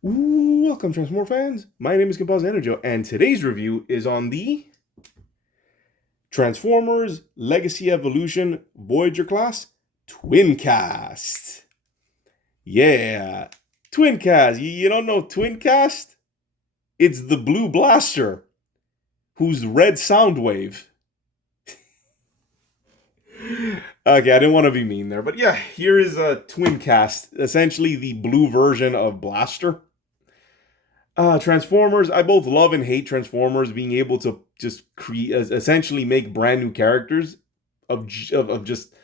Welcome, Transformer fans. My name is Composite Enerjoe, and today's review is on the Transformers Legacy Evolution Voyager class Twincast. Yeah, Twincast. You don't know Twincast? It's the blue blaster who's red Soundwave. Okay, I didn't want to be mean there, but yeah, here is a Twincast, essentially the blue version of Blaster. Transformers, I both love and hate Transformers being able to just create, essentially make brand new characters of just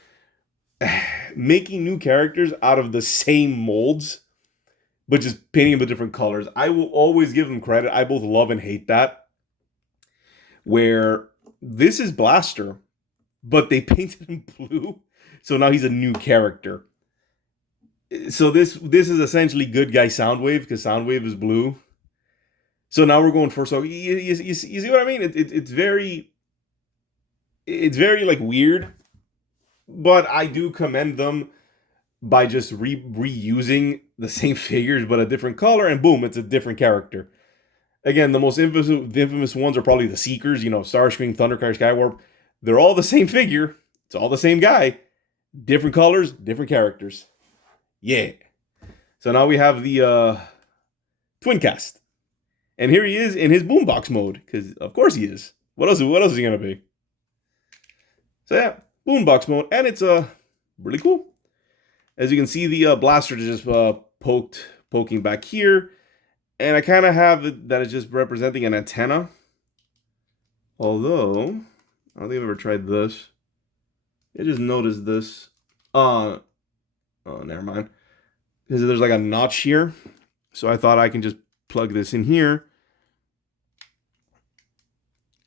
making new characters out of the same molds, but just painting them with different colors. I will always give them credit. I both love and hate that. Where this is Blaster, but they painted him blue, so now he's a new character. So this is essentially good guy Soundwave because Soundwave is blue. So now we're going for you see what I mean? It's very like weird, but I do commend them by just reusing the same figures but a different color, and boom, it's a different character. Again, the infamous ones are probably the Seekers, Starscream, Thundercracker, Skywarp. They're all the same figure. It's all the same guy, different colors, different characters. Yeah. So now we have the Twincast. And here he is in his boombox mode, because of course he is. What else is he gonna be? So yeah, boombox mode, and it's really cool. As you can see, the blaster is just poking back here, and I kind of have that it's just representing an antenna. Although I don't think I've ever tried this. I just noticed this. Oh, never mind. Because there's like a notch here, so I thought I can just plug this in here.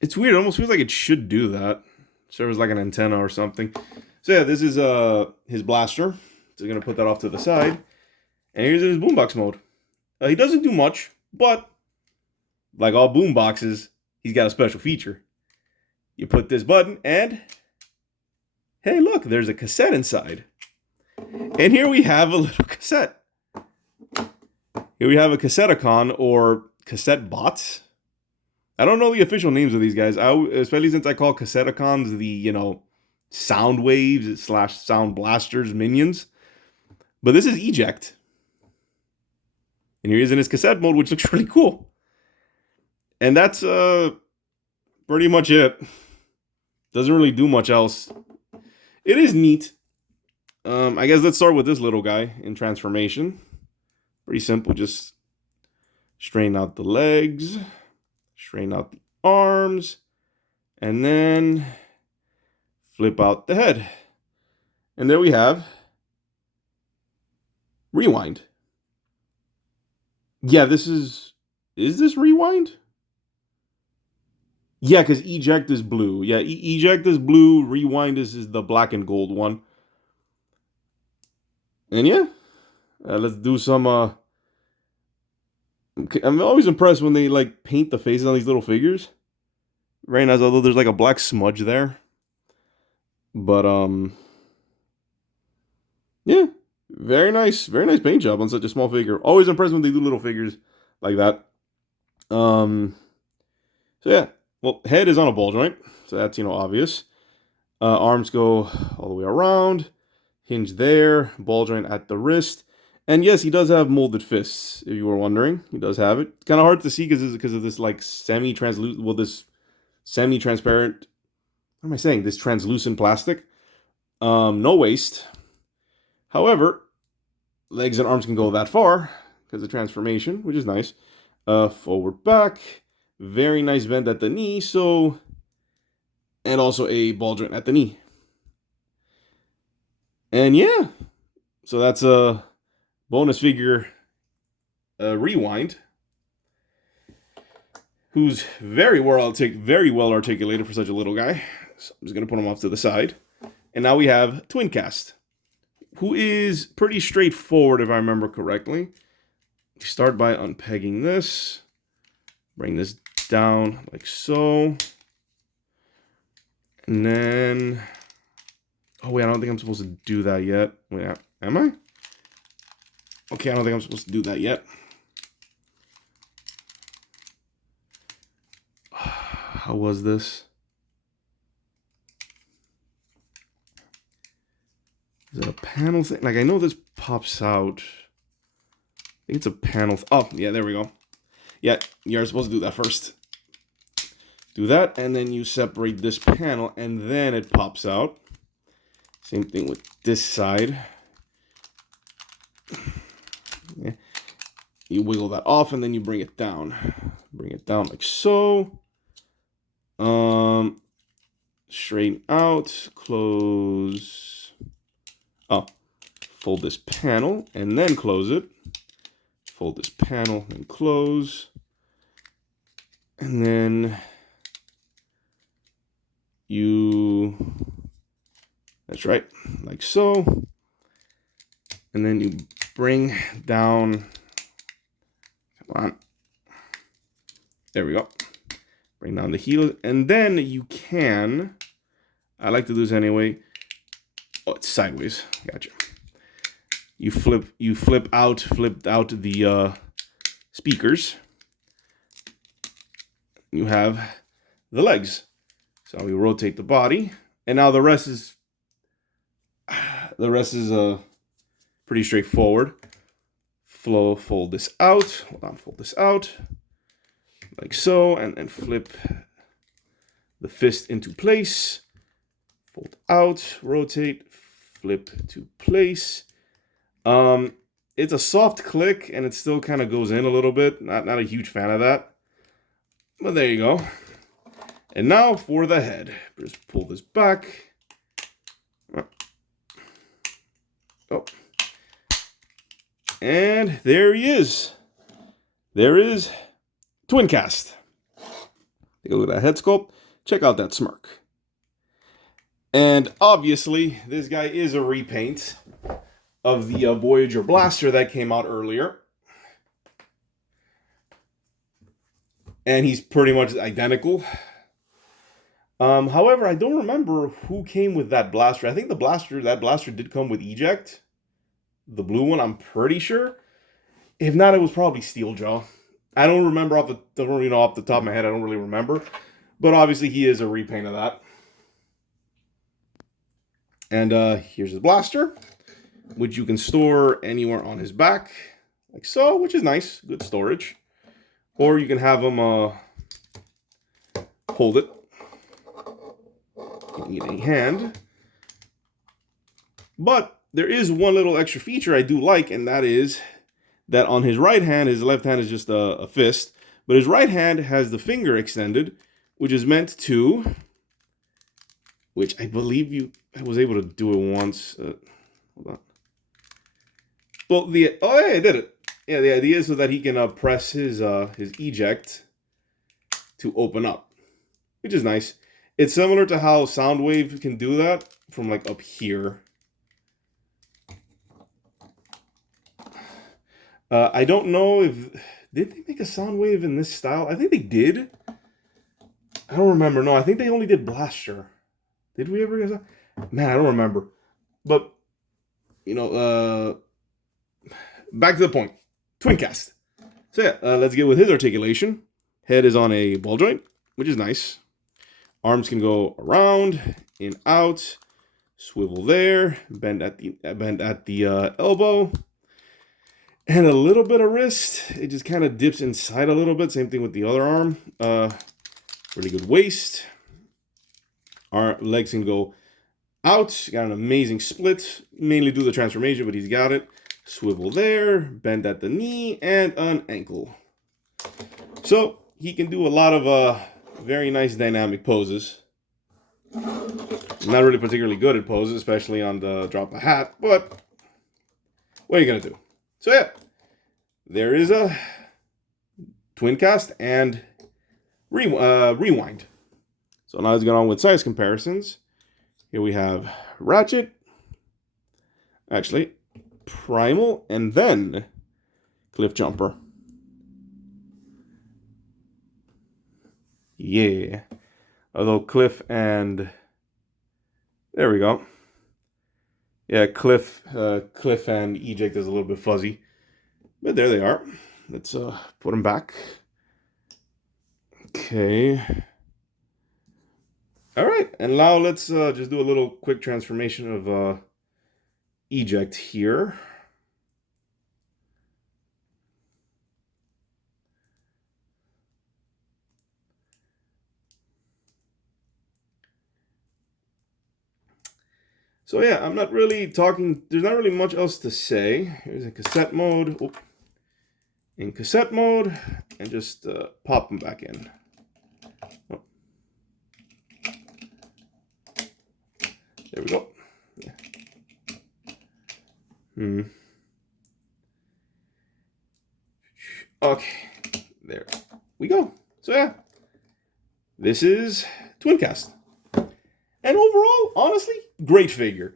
It's weird. It almost feels like it should do that. Serves like an antenna or something. So yeah, this is his blaster. So I'm gonna put that off to the side. And here's his boombox mode. He doesn't do much, but like all boomboxes, he's got a special feature. You put this button and hey, look, there's a cassette inside. And here we have a little cassette. Here we have a Cassetticon or cassette bots. I don't know the official names of these guys, especially since I call Cassetticons the, sound waves / sound blasters minions. But this is Eject. And here he is in his cassette mode, which looks really cool. And that's pretty much it. Doesn't really do much else. It is neat. I guess let's start with this little guy in transformation. Pretty simple, just straighten out the legs. Straighten out the arms, and then flip out the head. And there we have Rewind. Yeah, is this Rewind? Yeah, because Eject is blue. Yeah, Eject is blue, Rewind is the black and gold one. And yeah, let's do some I'm always impressed when they like paint the faces on these little figures. Very nice, although there's like a black smudge there. But yeah, very nice paint job on such a small figure. Always impressed when they do little figures like that. So yeah, well, head is on a ball joint, so that's obvious. Arms go all the way around, hinge there, ball joint at the wrist. And yes, he does have molded fists, if you were wondering. He does have it. Kind of hard to see because of this like semi-translucent, this semi-transparent, what am I saying? This translucent plastic. No waist. However, legs and arms can go that far because of transformation, which is nice. Forward, back. Very nice bend at the knee, and also a ball joint at the knee. And yeah, so that's a bonus figure Rewind, who's very well articulated for such a little guy. So I'm just going to put him off to the side. And now we have Twincast, who is pretty straightforward if I remember correctly. Start by unpegging this. Bring this down like so. And then... oh, wait, I don't think I'm supposed to do that yet. Wait, am I? Okay, I don't think I'm supposed to do that yet. was this? Is it a panel thing? Like, I know this pops out. I think it's a panel. Oh, yeah, there we go. Yeah, you're supposed to do that first. Do that, and then you separate this panel, and then it pops out. Same thing with this side. Yeah. You wiggle that off, and then you bring it down. Bring it down like so. Straighten out, close. Oh, fold this panel, and then close it. Fold this panel, and close. And then that's right, like so. And then you bring down, come on. There we go. Bring down the heel, and then you can, I like to do this anyway. Oh, it's sideways, gotcha. You flipped out the speakers. You have the legs. So we rotate the body, and now the rest is pretty straightforward. Fold this out. Hold on, fold this out like so, and then flip the fist into place. Fold out, rotate, flip to place. It's a soft click, and it still kind of goes in a little bit. Not a huge fan of that, but there you go. And now for the head. Just pull this back. Oh. And there he is. There is Twincast. Take a look at that head sculpt. Check out that smirk. And obviously, this guy is a repaint of the Voyager blaster that came out earlier. And he's pretty much identical. However, I don't remember who came with that blaster. I think that blaster did come with eject. The blue one, I'm pretty sure. If not, it was probably Steeljaw. I don't remember off the top of my head. I don't really remember. But obviously, he is a repaint of that. And here's his blaster, which you can store anywhere on his back, like so, which is nice. Good storage. Or you can have him hold it in a hand. But there is one little extra feature I do like, and that is that on his right hand, his left hand is just a fist, but his right hand has the finger extended, which is meant to, which I believe I was able to do it once. Hold on. Well, yeah, I did it. Yeah, the idea is so that he can press his eject to open up, which is nice. It's similar to how Soundwave can do that from like up here. I don't know did they make a Soundwave in this style? I think they did. I don't remember. No, I think they only did Blaster. Did we ever get that? Man, I don't remember. But, back to the point. Twincast. So yeah, let's get with his articulation. Head is on a ball joint, which is nice. Arms can go around, in, out, swivel there, bend at the elbow, and a little bit of wrist. It just kind of dips inside a little bit. Same thing with the other arm. Really good waist. Our legs can go out. Got an amazing split. Mainly do the transformation, but he's got it. Swivel there, bend at the knee, and an ankle. So he can do a lot of very nice dynamic poses. Not really particularly good at poses, especially on the drop a hat, but what are you going to do? So yeah, there is a Twincast and rewind. So now let's get on with size comparisons. Here we have Ratchet, actually Primal, and then Cliff Jumper. Yeah. Although Cliff and... There we go. Yeah, Cliff and Eject is a little bit fuzzy. But there they are. Let's put them back. Okay. All right, and now let's just do a little quick transformation of eject here. So yeah, I'm not really talking, there's not really much else to say. Here's a cassette mode. Oop. In cassette mode, and just pop them back in. Oh. There we go. Yeah. Okay, there we go. So yeah, this is Twincast. And overall, honestly, great figure.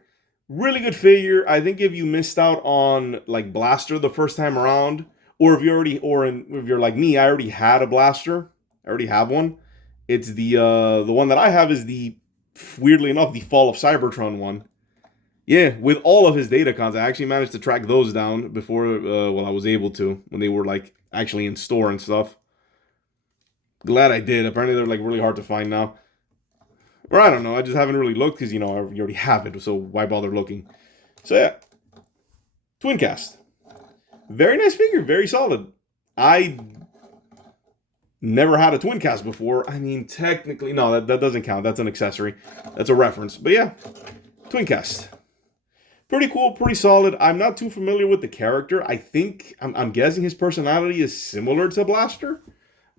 Really good figure. I think if you missed out on like Blaster the first time around, or if you already, if you're like me, I already had a Blaster. I already have one. It's the one that I have is the, weirdly enough, the Fall of Cybertron one. Yeah, with all of his data cons, I actually managed to track those down before, well, I was able to, when they were like actually in store and stuff. Glad I did. Apparently they're like really hard to find now. Or I don't know, I just haven't really looked because, you already have it, so why bother looking? So yeah, Twincast. Very nice figure, very solid. I never had a Twincast before. I mean, technically, no, that doesn't count. That's an accessory. That's a reference. But yeah, Twincast. Pretty cool, pretty solid. I'm not too familiar with the character. I think, I'm guessing his personality is similar to Blaster.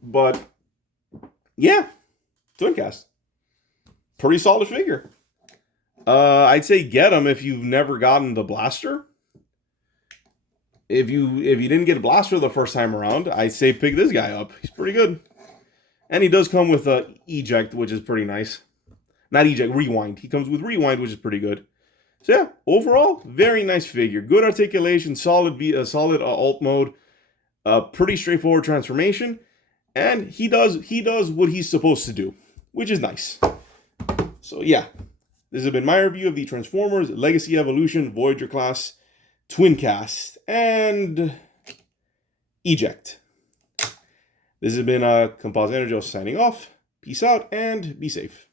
But yeah, Twincast. Pretty solid figure. I'd say get him if you've never gotten the Blaster. If you didn't get a Blaster the first time around, I'd say pick this guy up. He's pretty good. And he does come with eject, which is pretty nice. Not eject, rewind. He comes with rewind, which is pretty good. So yeah, overall, very nice figure. Good articulation, solid alt mode, pretty straightforward transformation, and he does what he's supposed to do, which is nice. So yeah, this has been my review of the Transformers Legacy Evolution Voyager class Twincast and eject. This has been Composite Enerjoe signing off. Peace out and be safe.